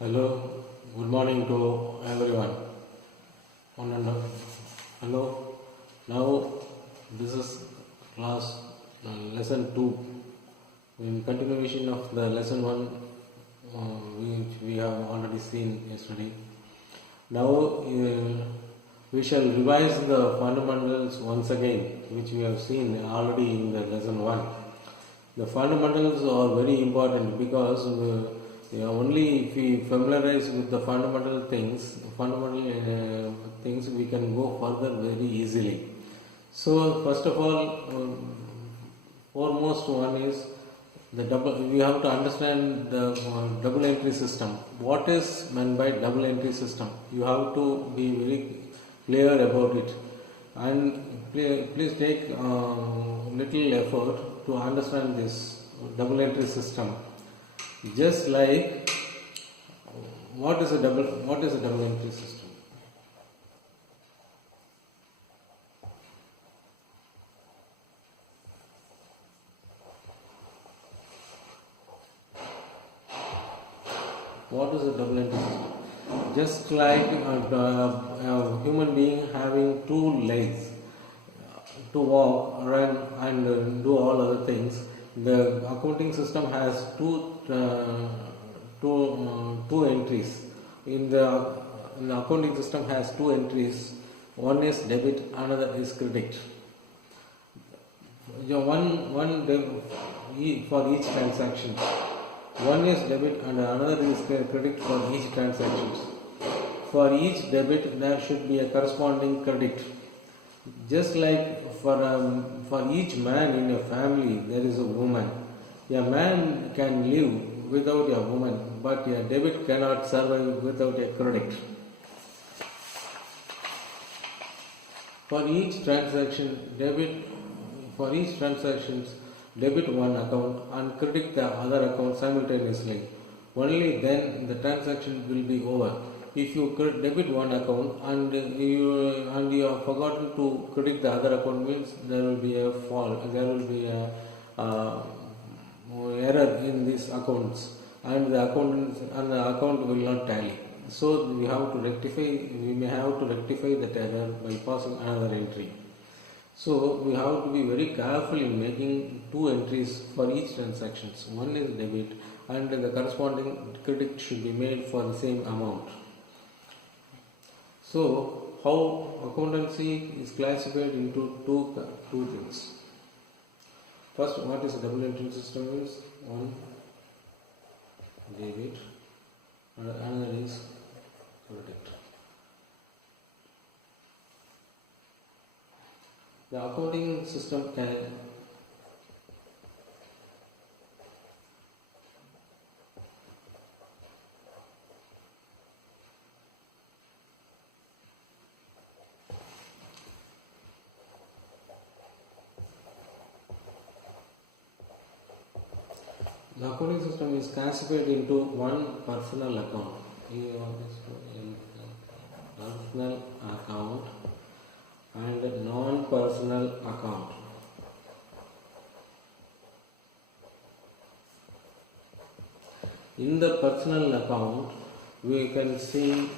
Hello, good morning to everyone. On and up. Hello. Now this is class lesson 2 in continuation of the lesson 1 which we have already seen yesterday. Now we shall revise the fundamentals once again, which we have seen already in the lesson 1. The fundamentals are very important because only if we familiarize with the fundamental things, we can go further very easily. So first of all, foremost one is the double. We have to understand the double entry system. What is meant by double entry system? You have to be very clear about it, and please take little effort to understand this double entry system. Just like what is a double entry system? What is a double entry system? Just like a human being having two legs to walk, run, and do all other things, the accounting system has two entries. In the accounting system has two entries. One is debit, another is credit. For each transaction. One is debit and another is credit for each transaction. For each debit, there should be a corresponding credit. Just like for each man in a family, there is a woman. A man can live without a woman, but a debit cannot survive without a credit. For each transaction, debit one account and credit the other account simultaneously. Only then the transaction will be over. If you debit one account and you have forgotten to credit the other account, means there will be a fault. There will be a error in these accounts, and the account will not tally. So we may have to rectify that error by passing another entry. So we have to be very careful in making two entries for each transactions. One is debit and the corresponding credit should be made for the same amount. So how accountancy is classified into two things. First, what is a double entry system is one debit and another is credit. The accounting system can The accounting system is classified into one personal account. Personal account and non-personal account. In the personal account, we can see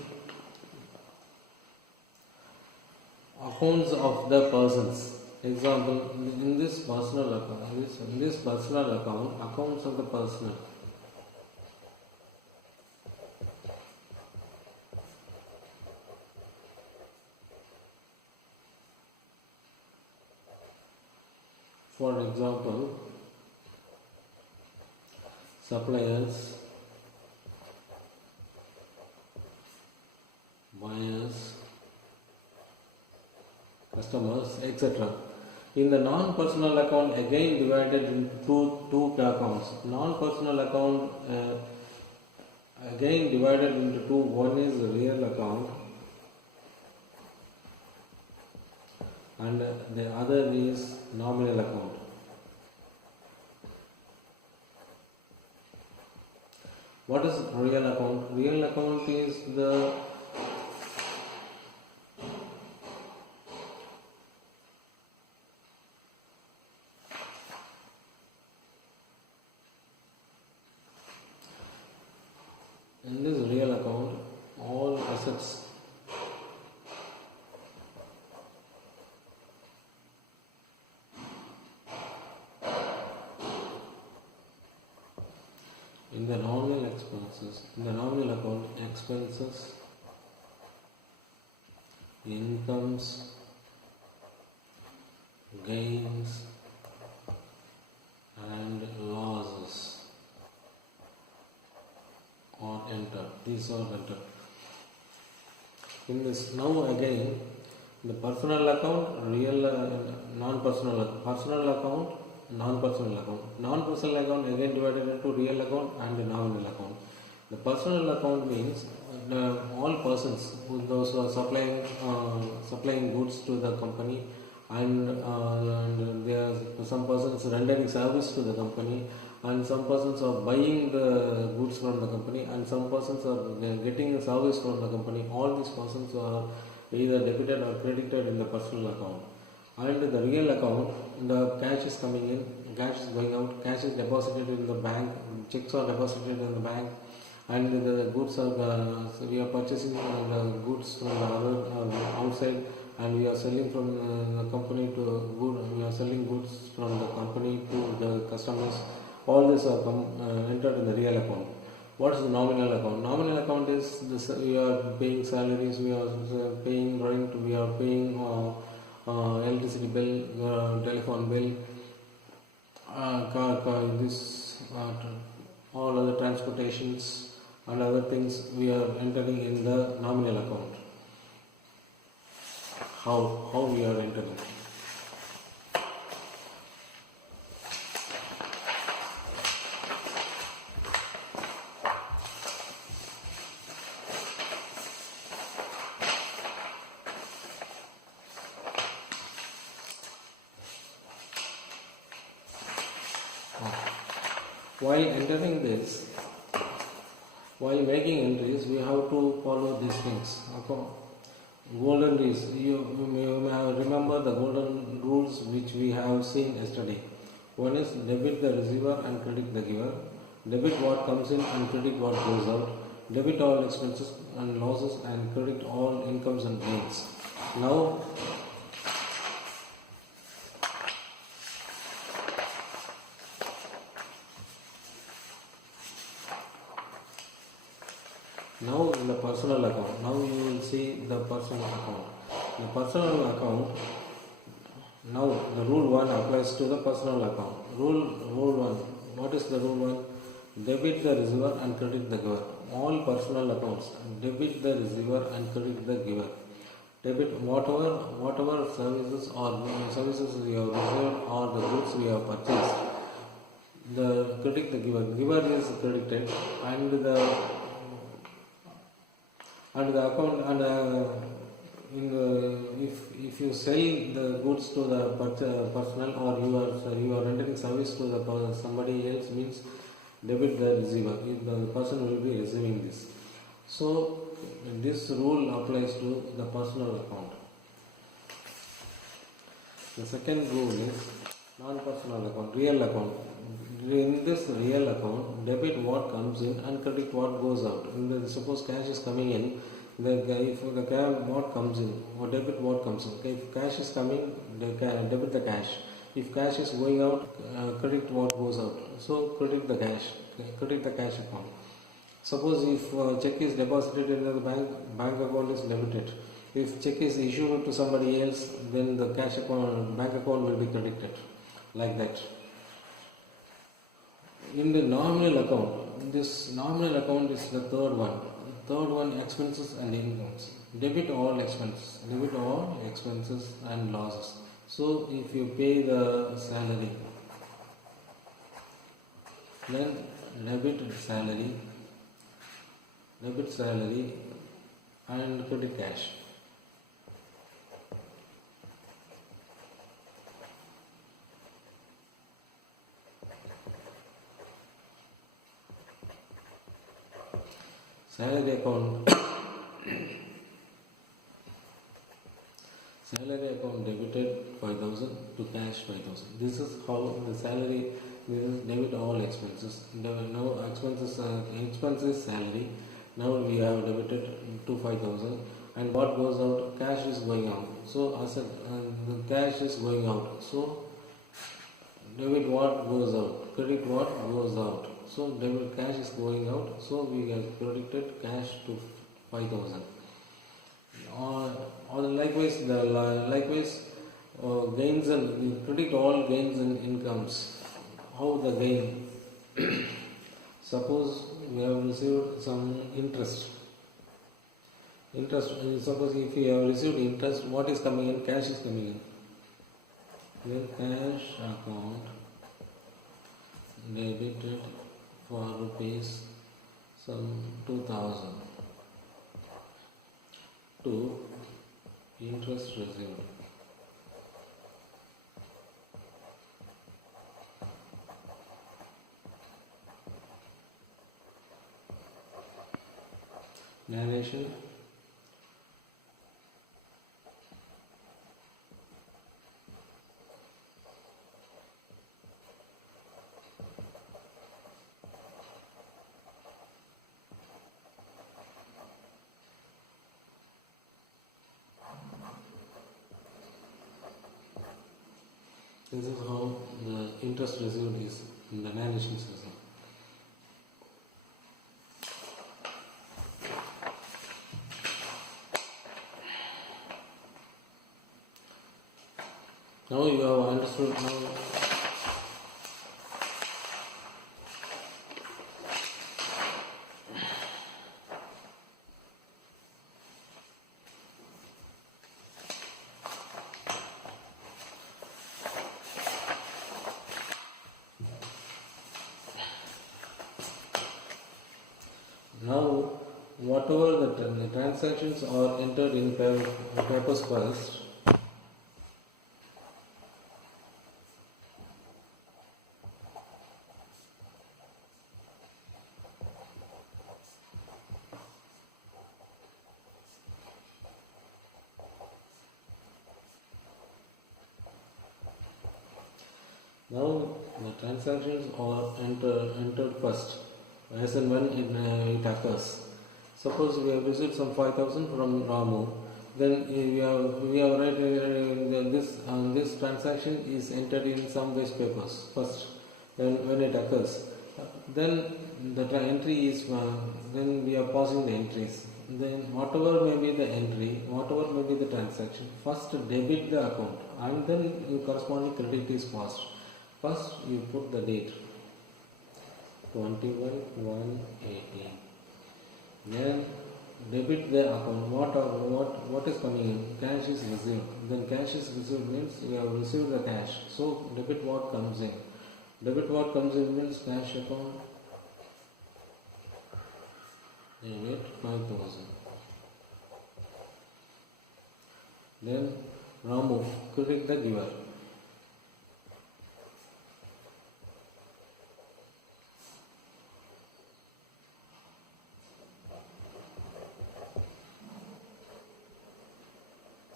accounts of the persons. Example, in this personal account, accounts of the personal. For example, suppliers, buyers, customers, etc. In the non-personal account, again divided into two accounts. Non-personal account again divided into two. One is the real account and the other is nominal account. What is real account? Real account is the in this real in the nominal expenses, in the nominal account, expenses, incomes, gains and losses are entered. These are entered. In this, now again, the personal account, real, non-personal, personal account, non-personal account. Non-personal account again divided into real account and nominal account. The personal account means all persons, those who are supplying goods to the company, and there are some persons rendering service to the company, and some persons are buying the goods from the company, and some persons are getting a service from the company. All these persons are either debited or credited in the personal account. And the real account, the cash is coming in, cash is going out, cash is deposited in the bank, checks are deposited in the bank, and the goods are, so we are purchasing the goods from the other outside, and we are selling from the company to good, we are selling goods from the company to the customers. All this are entered in the real account. What is the nominal account? Nominal account is this, we are paying salaries, we are paying rent, we are paying electricity bill, telephone bill, all other transportations and other things we are entering in the nominal account. How we are entering? While entering this, while making entries, we have to follow these things. Okay? Golden rules. You may remember the golden rules which we have seen yesterday. One is debit the receiver and credit the giver. Debit what comes in and credit what goes out. Debit all expenses and losses and credit all incomes and gains. Now in the personal account, now you will see the personal account. The personal account, now the rule 1 applies to the personal account. Rule 1, what is the rule 1? Debit the receiver and credit the giver. All personal accounts, debit the receiver and credit the giver. Debit whatever services we have received or the goods we have purchased. The credit the giver. Giver is credited, and the account, and if you sell the goods to the personal, or you are rendering service to the somebody else, means debit the receiver. The person will be receiving this. So this rule applies to the personal account. The second rule is non-personal account, real account. In this real account, debit what comes in and credit what goes out. Suppose cash is coming in, if the cash what comes in, or debit what comes in. If cash is coming, debit the cash. If cash is going out, credit what goes out. So credit the cash account. Suppose if check is deposited in the bank account is debited. If check is issued to somebody else, then the cash account, bank account will be credited. Like that. In the nominal account, this nominal account is the third one. Third one, expenses and incomes. Debit all expenses and losses. So if you pay the salary, then debit salary and credit cash. Salary account debited 5,000 to cash 5,000. This is how the salary, this is debit all expenses. Now expenses salary. Now we have debited to 5,000, and what goes out? Cash is going out. So the cash is going out. So debit what goes out, credit what goes out. So debit cash is going out. So we have credited cash to 5,000. Or likewise, gains and we predict all gains and incomes. How the gain? Suppose we have received some interest. Suppose if we have received interest, what is coming in? Cash is coming in. Then cash account debited for rupees some 2,000 to interest received. Narration. This is how the interest received is in the narration system. Now you have understood now whatever the transactions are entered in papers first. Now the transactions are entered first, as and when it occurs. Suppose we have received some 5,000 from Ramu, then we have read this transaction is entered in some waste papers first. Then when it occurs, then the entry is then we are passing the entries. Then whatever may be the entry, whatever may be the transaction, first debit the account and then your corresponding credit is passed. First you put the date 21/1/18. Then debit the account. What is coming in? Cash is received. Then cash is received means you have received the cash. So debit what comes in. Debit what comes in means cash account. Debit 5,000. Then Ramu credit the giver.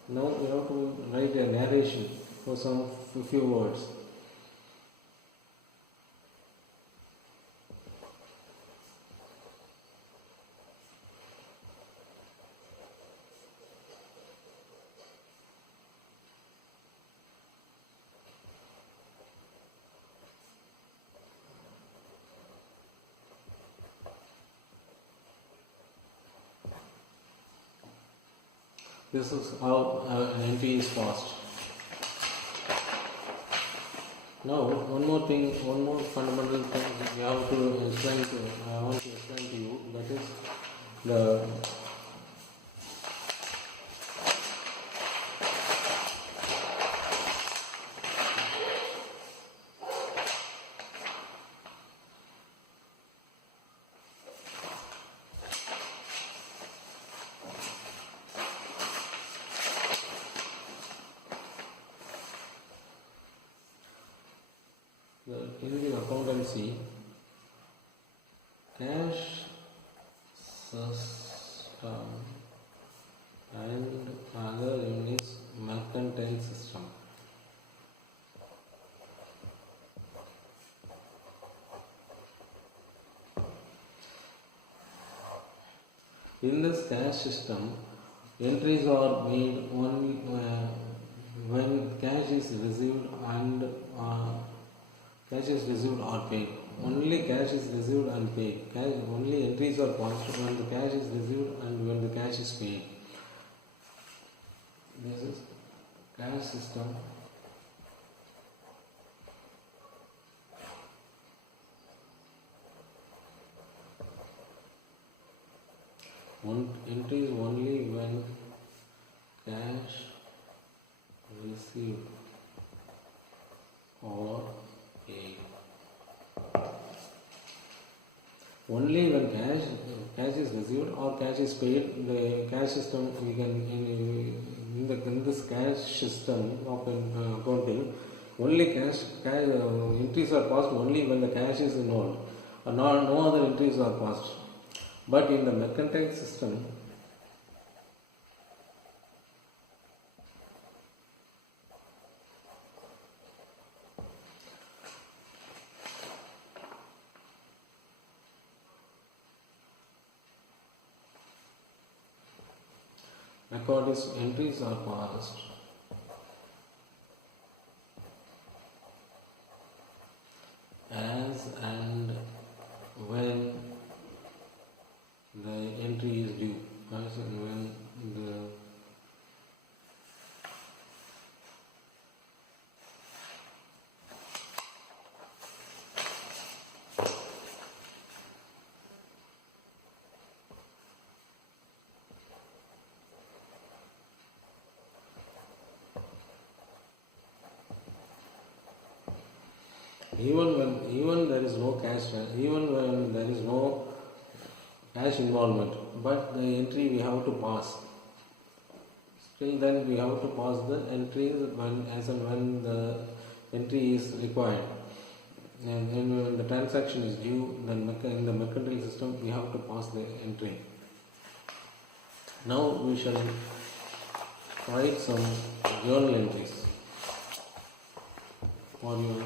Now you have to write a narration for some few words. This is how an entry is passed. Now, one more fundamental thing we have to explain I want to explain to you, that is the in the accountancy, cash system and other units mercantile system. In this cash system, entries are made only when cash is received and cash is received or paid. only cash is received and paid. Only entries are passed when the cash is received and when the cash is paid. This is cash system. Entries only when cash received or paid. Only when cash is received or cash is paid, the cash system we can in this cash system of accounting, only cash entries are passed only when the cash is involved, or no other entries are passed. But in the mercantile system, entries are passed as and when the entry is due, as and when the even there is no cash, even when there is no cash involvement, but the entry we have to pass. Still then we have to pass the entries when as and when the entry is required. And then when the transaction is due, then in the mercantile system we have to pass the entry. Now we shall write some journal entries for your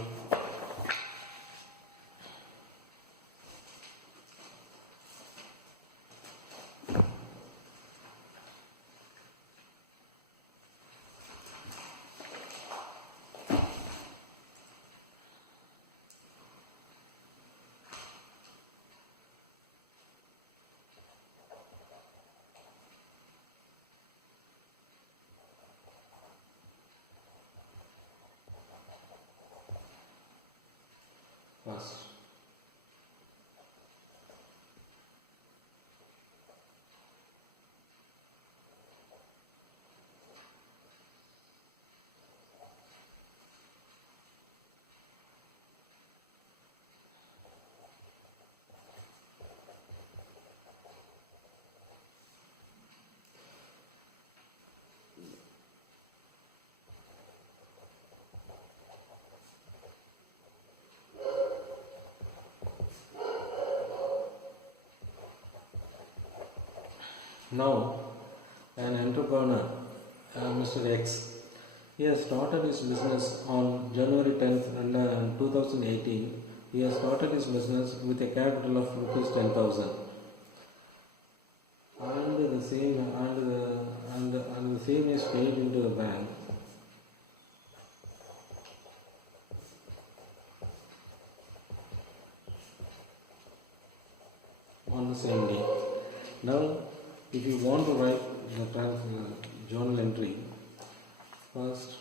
first. Now, an entrepreneur, Mr. X, he has started his business on January 10th, 2018. He has started his business with a capital of rupees 10,000, and the same is paid into the bank on the same day. Now, if you want to write the journal entry, first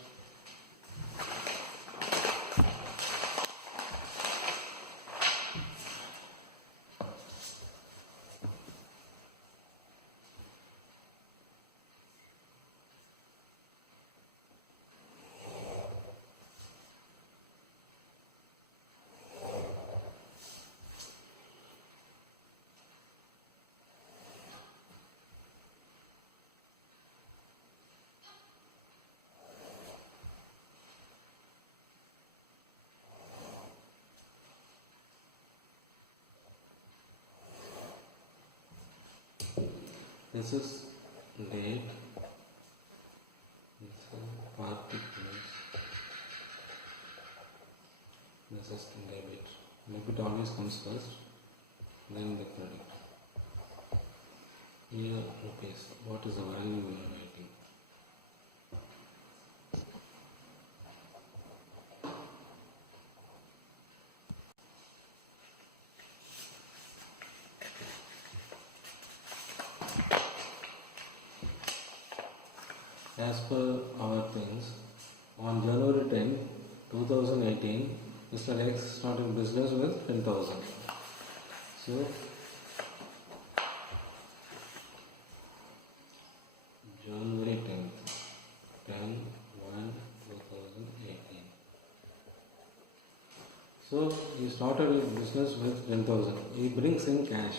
this is date, this is particulars, this is debit. Debit always comes first, then the credit. Here rupees, what is the value we are writing? as per our things, on January 10, 2018, Mr. X started business with 10,000. So January 10th, 10/1/2018. So he started his business with 10,000. He brings in cash.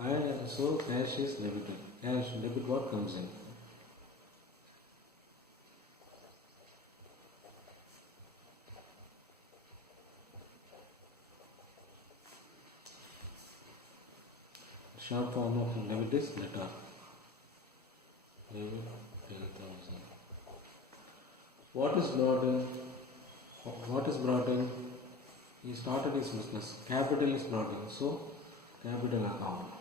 And so cash is debited. Cash debit what comes in. Short form of debit is letter. Debit 10,000. What is brought in? He started his business. Capital is brought in. So capital account.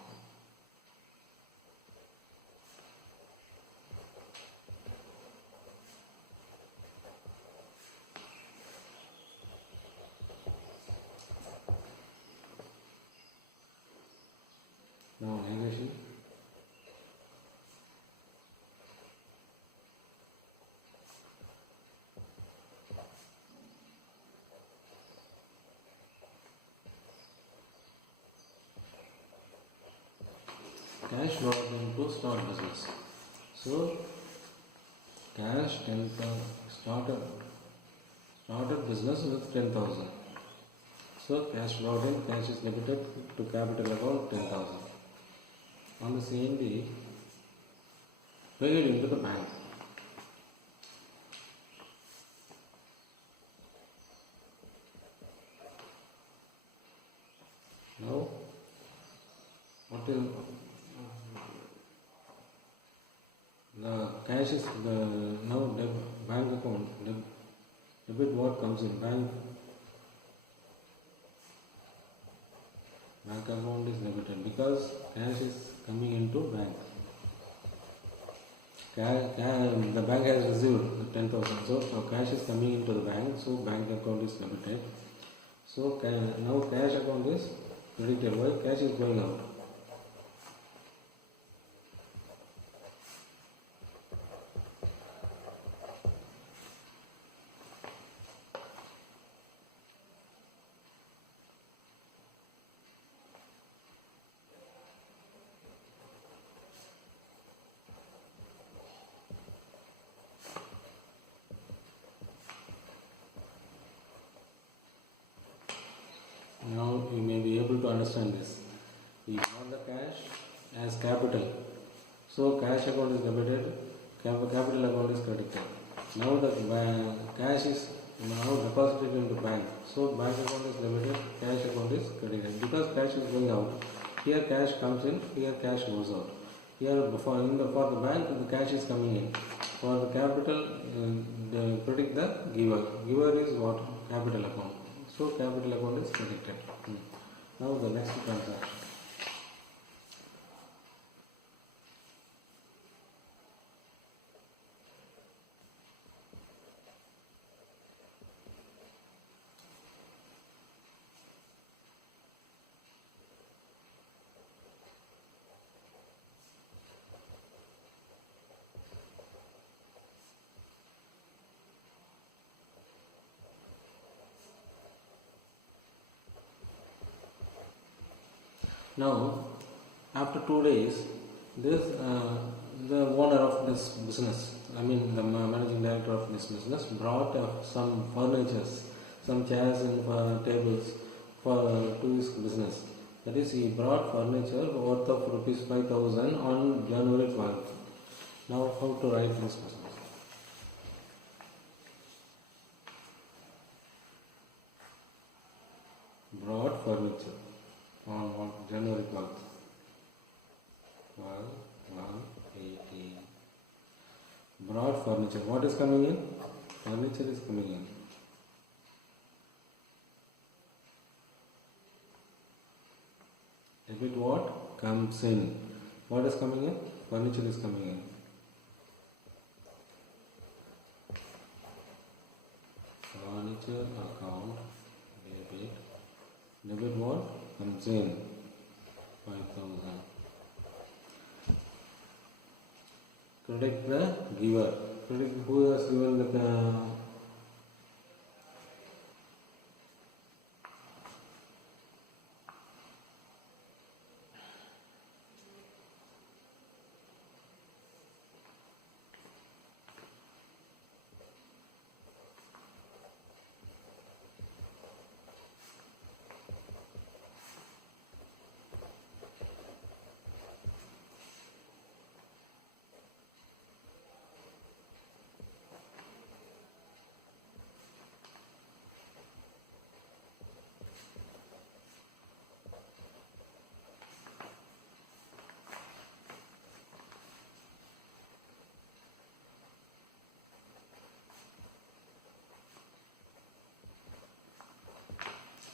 Now negation. Cash brought into start business. So cash 10,000 started business with 10,000. So cash brought in, cash is debited to capital account 10,000. On the same day, paid into the bank. Now, what is the cash is now bank account debit what comes in bank account is debited because cash is coming into bank. The bank has received 10,000, so cash is coming into the bank, so bank account is debited. So now cash account is credited. Why? Cash is going out. Now you may be able to understand this. We want the cash as capital. So cash account is debited, capital account is credited. Now the cash is now deposited into bank. So bank account is debited, cash account is credited. Because cash is going out, here cash comes in, here cash goes out. Here for the bank the cash is coming in. For the capital, predict the giver. Giver is what? Capital account. So capital account is credited. Now the next transaction. Now, after 2 days, the owner of this business, the managing director of this business, brought some furnitures, some chairs and tables to his business. That is, he brought furniture worth of rupees 5,000 on January 12th. Now, how to write this business? Brought furniture on January 12th. 12/1/18. Brought furniture. What is coming in? Furniture is coming in. Debit what? Comes in. What is coming in? Furniture is coming in. Furniture account debit. Debit what? Comes in 5,000. Predict the giver. Predict who has given the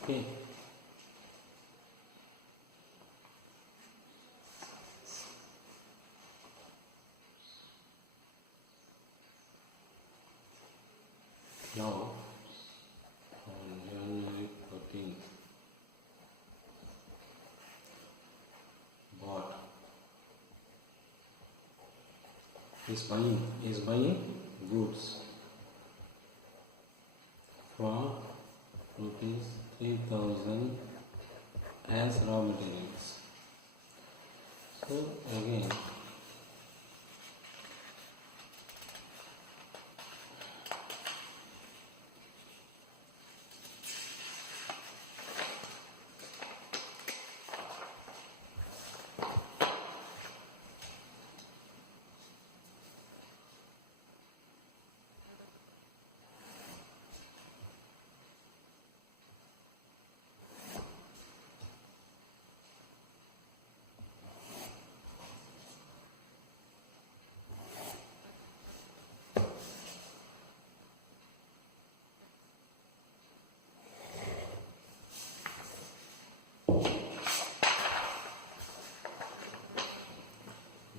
okay. Now on January 14th, bought is buying goods for rupees 3000 as raw materials. So again,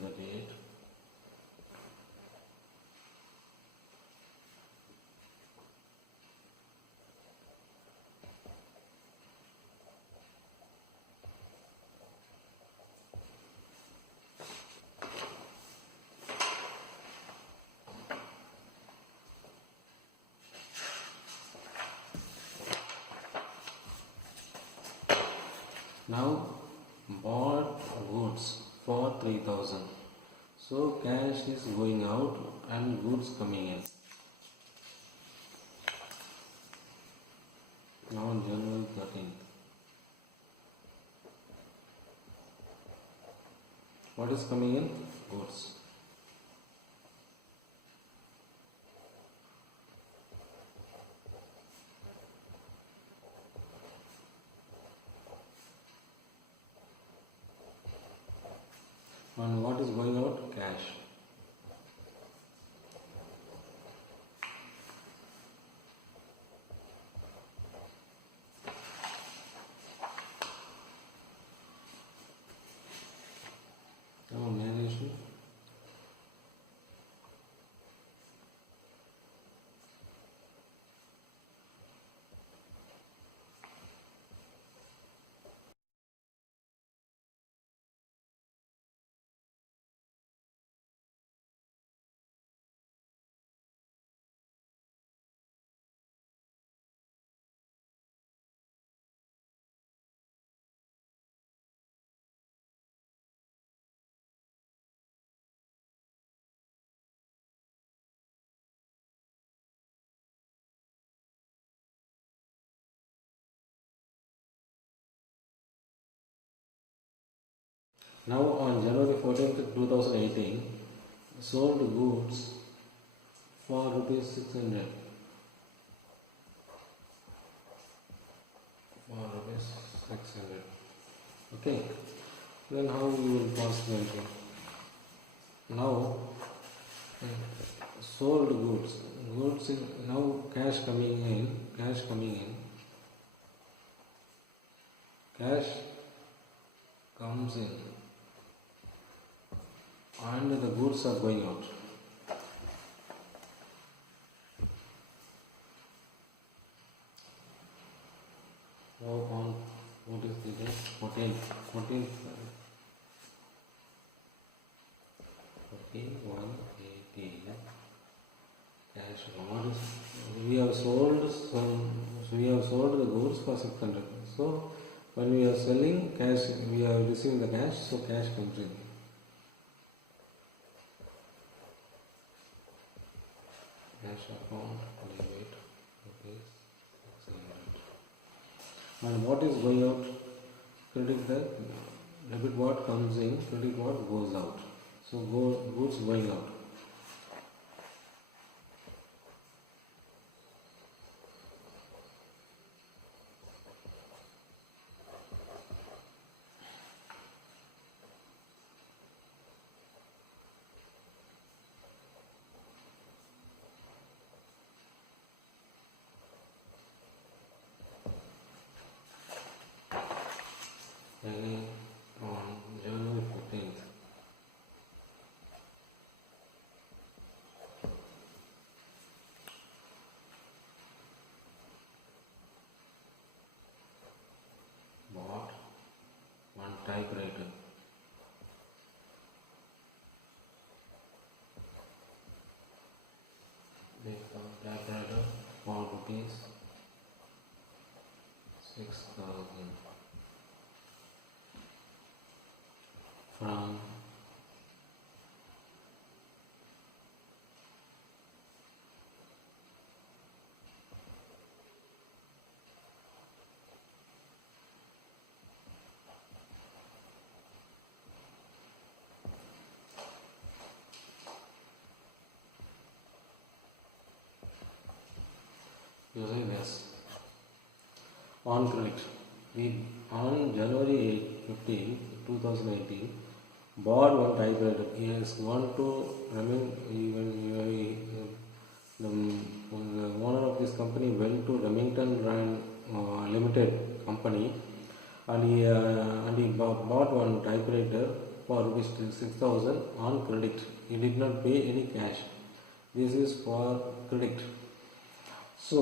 the date, now bought goods for 3000. So cash is going out and goods coming in. Now on January 13th. What is coming in? Goods. And what is going out? Cash. Now narration. Now on January 14th, 2018, sold goods for rupees 600. For rupees 600. Okay. Then how you will pass the entry? Now sold goods. Goods is now cash coming in. Cash coming in. Cash comes in. And the goods are going out. Now on what is the date? 14th. 14, 1. cash account. What is, we have sold some, we have sold the goods for 600. So when we are selling cash, we are receiving the cash, so cash comes in. Cash account, debit, okay, 600. And what is going out? Credit the debit what comes in, credit what goes out. So goods going out. Again on January 15th. Bought one typewriter. Typewriter for rupees 6,000 from using this on credit. We on January 15, 2018 bought one typewriter. He has gone to the owner of this company went to Remington Brand Limited company, and he bought one typewriter for rupees 6,000 on credit. He did not pay any cash. This is for credit. So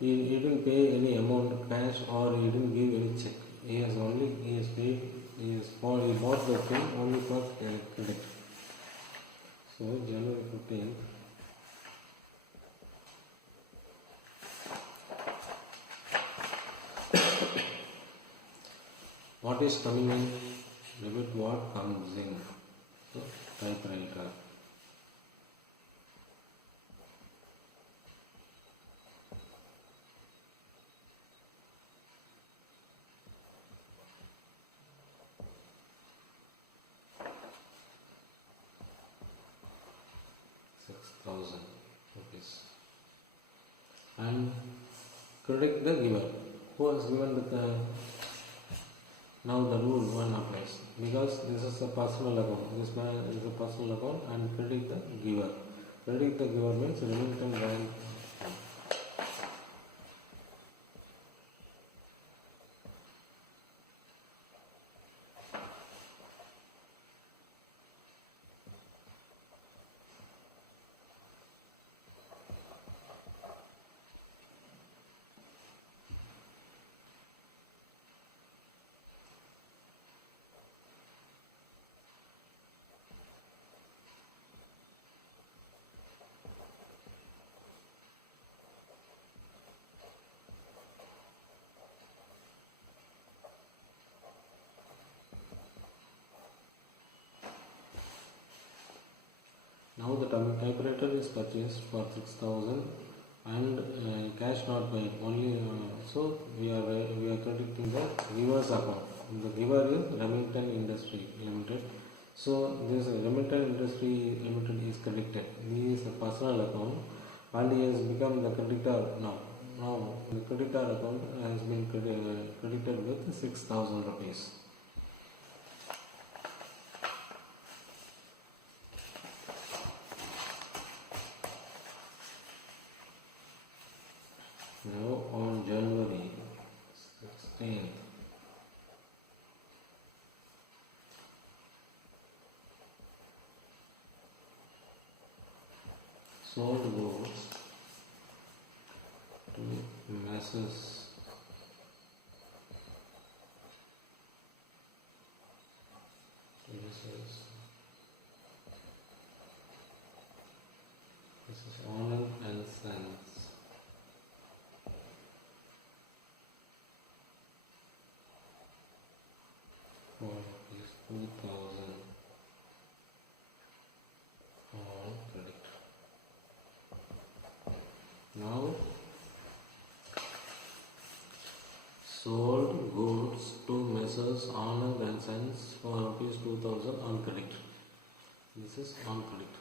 he didn't pay any amount cash, or he didn't give any check. He bought the thing only for credit. So January 15th. What is coming in? Debit what comes in. So typewriter. ₹6,000. And credit the giver. Who has given the now the rule 1 applies, because this is a personal account. This man is a personal account, and credit the giver. Credit the giver means Remington Brand. Now the typewriter is purchased for 6,000 and cash not paid only. So we are crediting the giver's account. The giver is Remington Industry Limited. So this Remington Industry Limited is credited. This is a personal account, and he has become the creditor now. Now the creditor account has been credited with 6,000 rupees. Now on January 16th, sold goods to Messrs. This is Anand and sold goods to Messrs. Anand and Sons for rupees 2000 on credit. This is on credit.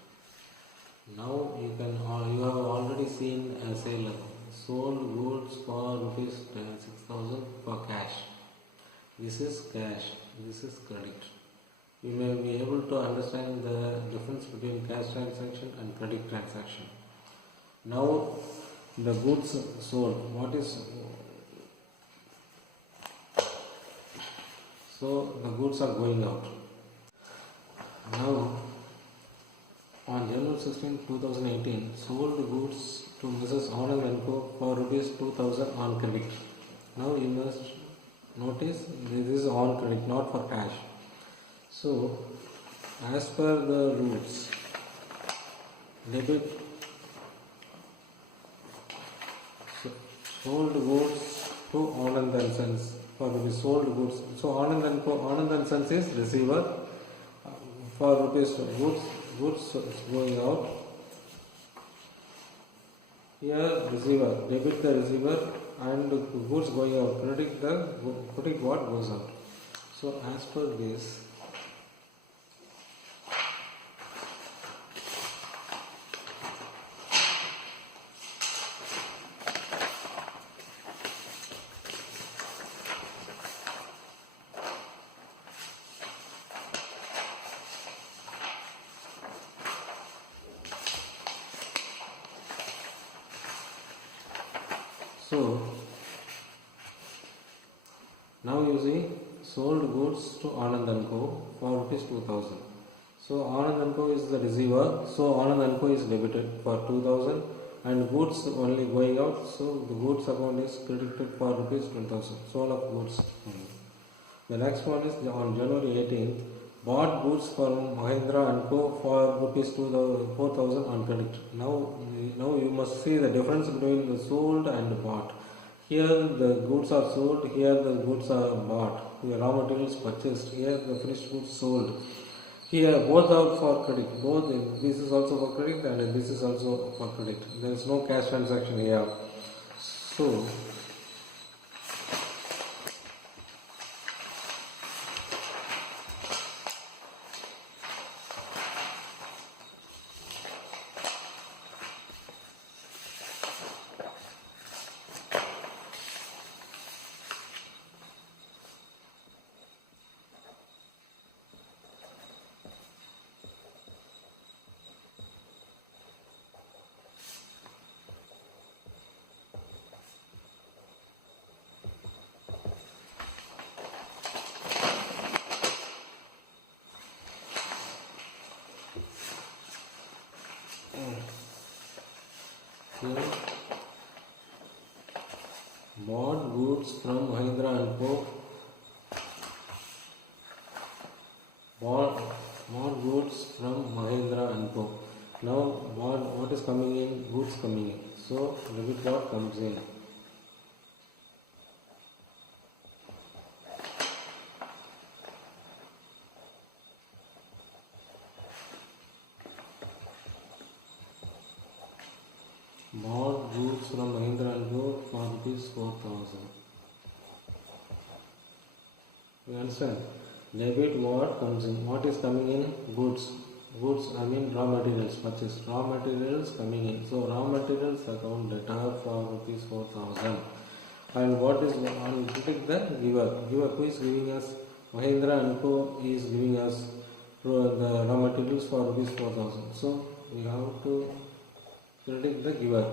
Now you have already seen a sale. Sold goods for rupees 6000 for cash. This is cash. This is credit. You may be able to understand the difference between cash transaction and credit transaction. Now the goods sold. So the goods are going out. Now on January 16, 2018, sold goods to Mrs. Anand and Co. for rupees 2000 on credit. Now you must notice this is on credit, not for cash. So as per the rules, debit sold goods to Anand and Sons for rupees sold goods. So Anand and Co. Anand and Sons is receiver for rupees goods going out. Here receiver, debit the receiver and goods going out, credit what goes out. So as per this, so now you see sold goods to Anand and Co. for rupees 2000. So Anand and Co. is the receiver. So Anand and Co. is debited for 2000 and goods only going out. So the goods account is credited for rupees 10,000. Sold of goods. The next one is on January 18th. Bought goods from Mahindra and Co. for rupees 4,000 on credit. Now you must see the difference between the sold and bought. Here the goods are sold, here the goods are bought. The raw materials purchased, here the finished goods sold. Here both are for credit. Both this is also for credit and this is also for credit. There is no cash transaction here. So here bought goods from Mahindra and Co. Bought goods from Mahindra and Co. Now what is coming in? Goods coming in. So debit what comes in. Bought goods from Mahindra and Co. for rupees 4,000. You understand? Debit what comes in. What is coming in? Goods. Goods, I mean raw materials purchased. Raw materials coming in. So raw materials account debtor for rupees 4,000. And what is on detect the giver? Giver who is giving us? Mahindra and Co. is giving us the raw materials for rupees 4,000. So we have to credit the giver.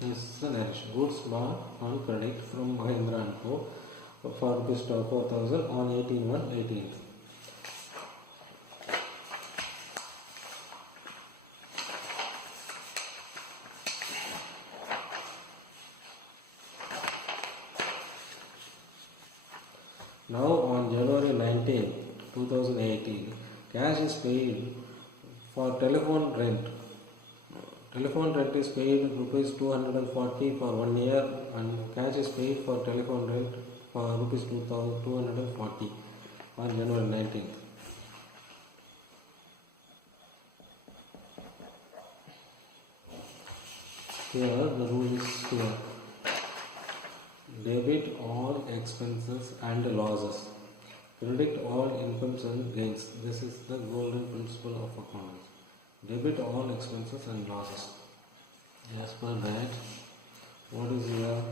This is the narration. Goods bought on credit from Mahindra and Co. for rupees 4,000 on 18/1/18th. Now on January 19, 2018, cash is paid for telephone rent. Telephone rent is paid rupees 240 for 1 year and cash is paid for telephone rent for rupees 240 on January 19th. Here the rule is clear. Debit all expenses and losses. Credit all incomes and gains. This is the golden principle of accounting. Debit all expenses and losses. As per that, what is here?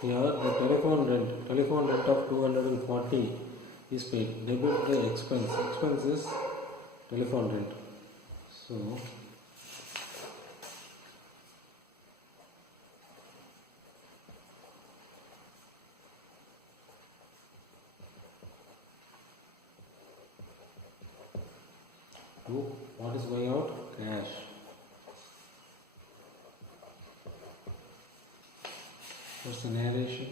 Here the telephone rent of 240 is paid. Debit the expense. Expense is telephone rent. So what is going out? Cash. What's the narration?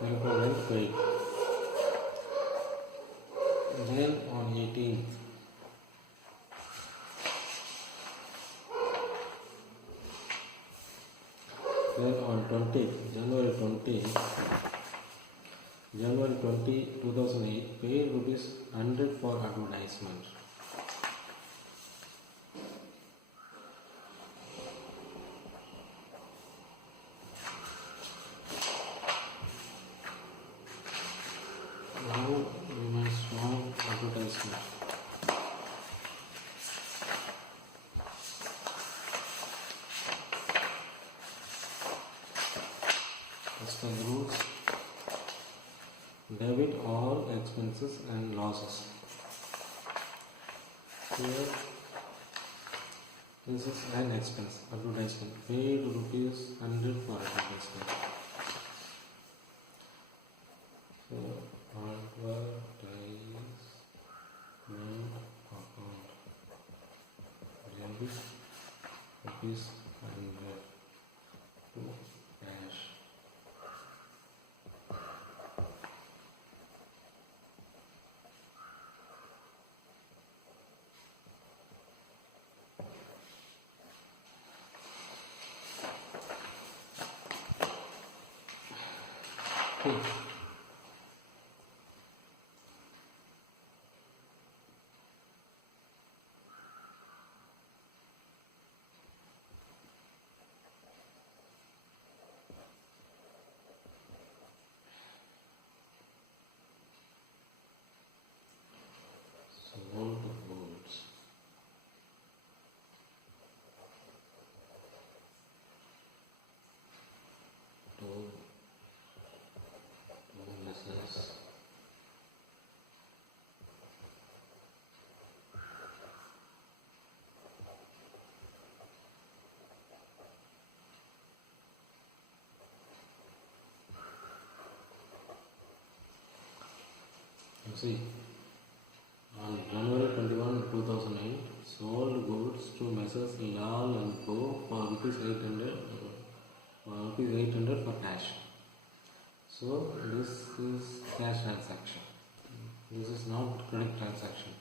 Telephone rent paid. Then on 18th, then on 20th, January 20, 2008, paid rupees 100 for advertisement. Now we must know advertisement. As per the rules, debit all expenses and losses. Here, this is an expense, advertisement. Paid rupees 100 for advertisement. So, advertisement account. Debit rupees 100 to cash. Sold goods. To business. You see, on January 21, 2009, sold goods to Messrs. Lal and Co. for rupees 800 for cash. So this is cash transaction. This is not credit transaction.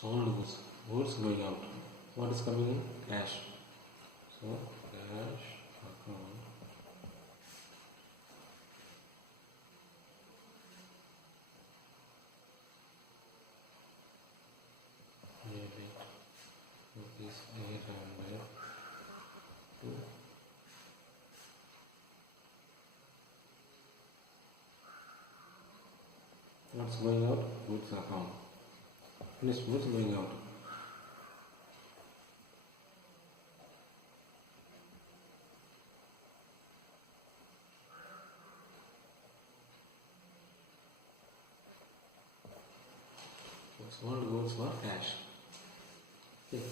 Sold goods going out. What is coming in? Cash. So cash account. Debit What's going out? Goods account. Finished goods going out. Sold goods for cash. Okay.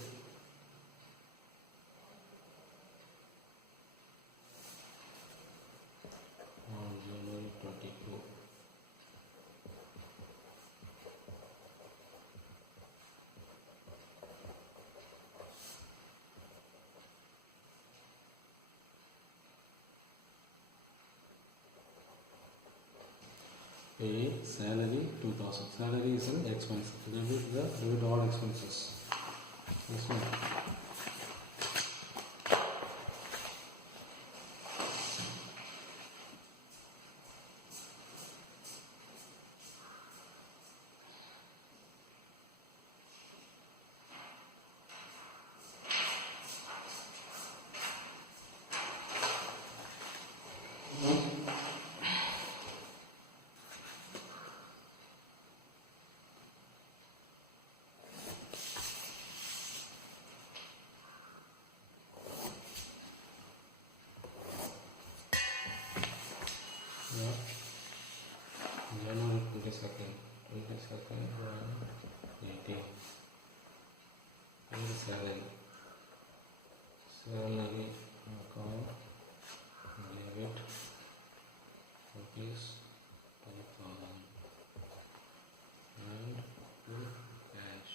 On January 22. Pay salary 2000. Salary is an expense. Debit all expenses. This one. January 22nd, 18. And salary. Salary account, debit, rupees 5,000. And cash.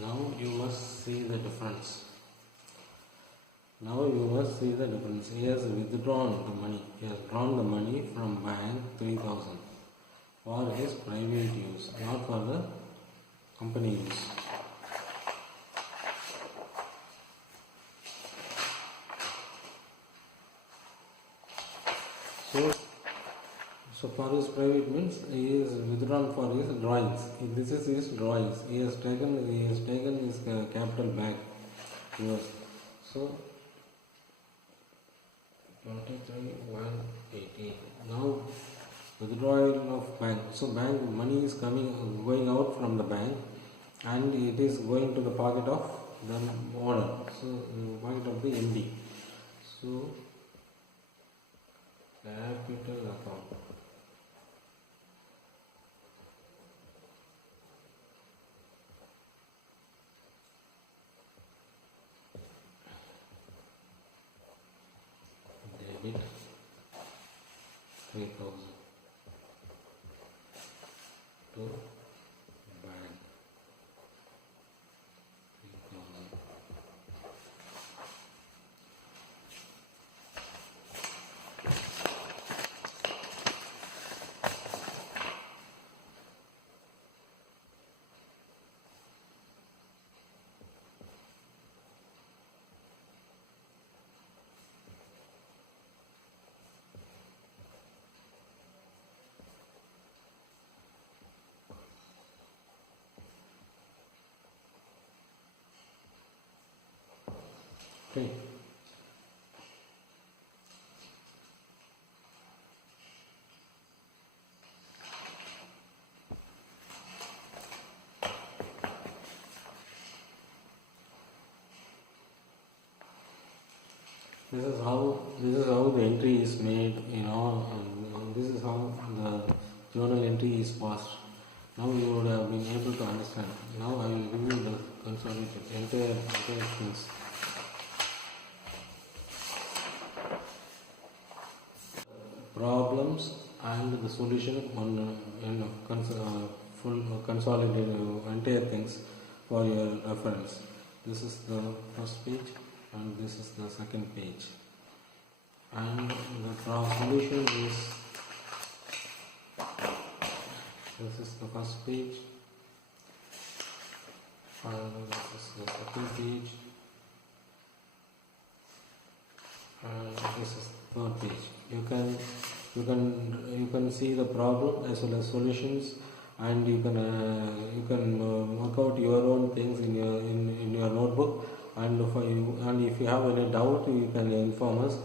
Now you must see the difference. He has withdrawn the money. He has drawn the money from bank 3,000 for his private use, not for the company use. So for his private means he is withdrawn for his drawings. This is his drawings. He has taken his capital back. Yes. So 23,180. Now withdrawal of bank. So bank money is going out from the bank, and it is going to the pocket of the owner. So pocket of the MD. So capital account. Debit 3,000 to bank 3,000. Okay. This is how the entry is made, and this is how the journal entry is passed. Now you would have been able to understand. Now I will give you the consolidated entire things. Problems and the solution on full consolidated entire things for your reference. This is the first page and this is the second page, and the solution is, this is the first page and this is the second page and this is the third page. You can see the problem as well as solutions, and you can work out your own things in your notebook, and if you have any doubt you can inform us.